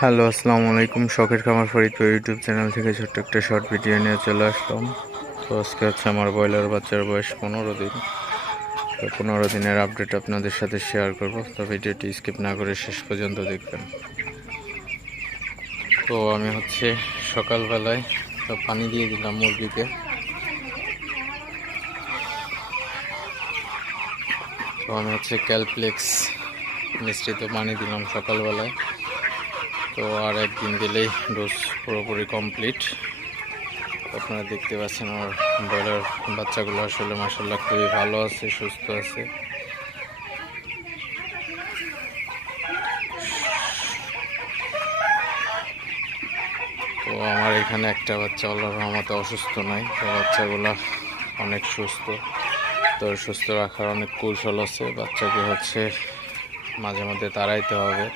Hello, আসসালামু আলাইকুম। শখের খামার ফরিদপুর ইউটিউব চ্যানেল থেকে ছোট্ট একটা শর্ট ভিডিও নিয়ে চলে আসলাম। তো আজকে হচ্ছে আমার ব্রয়লার বাচ্চার বয়স 15 দিন। তো 15 দিনের আপডেট আপনাদের সাথে শেয়ার করব। তো ভিডিওটি স্কিপ না করে শেষ পর্যন্ত দেখবেন। তো আমি হচ্ছে সকালবেলায় তো পানি দিয়ে দিলাম মুরগিকে। তো আমি হচ্ছে ক্যালপ্লেক্স মিশ্রিত পানি দিলাম সকালবেলায়। তো আর একদিন দিলেই ডোজ পুরোপুরি কমপ্লিট। আপনারা দেখতে পাচ্ছেন আমার ব্রয়লার বাচ্চাগুলো আসলে মাশাআল্লাহ খুবই ভালো আছে, সুস্থ আছে। তো আমার এখানে একটা বাচ্চা আল্লাহর রহমতে অসুস্থ নয়, তো বাচ্চাগুলো অনেক সুস্থ। তো সুস্থ রাখার অনেক কৌশল আছে। বাচ্চাকে হচ্ছে মাঝে মধ্যে তাড়াইতে হবে,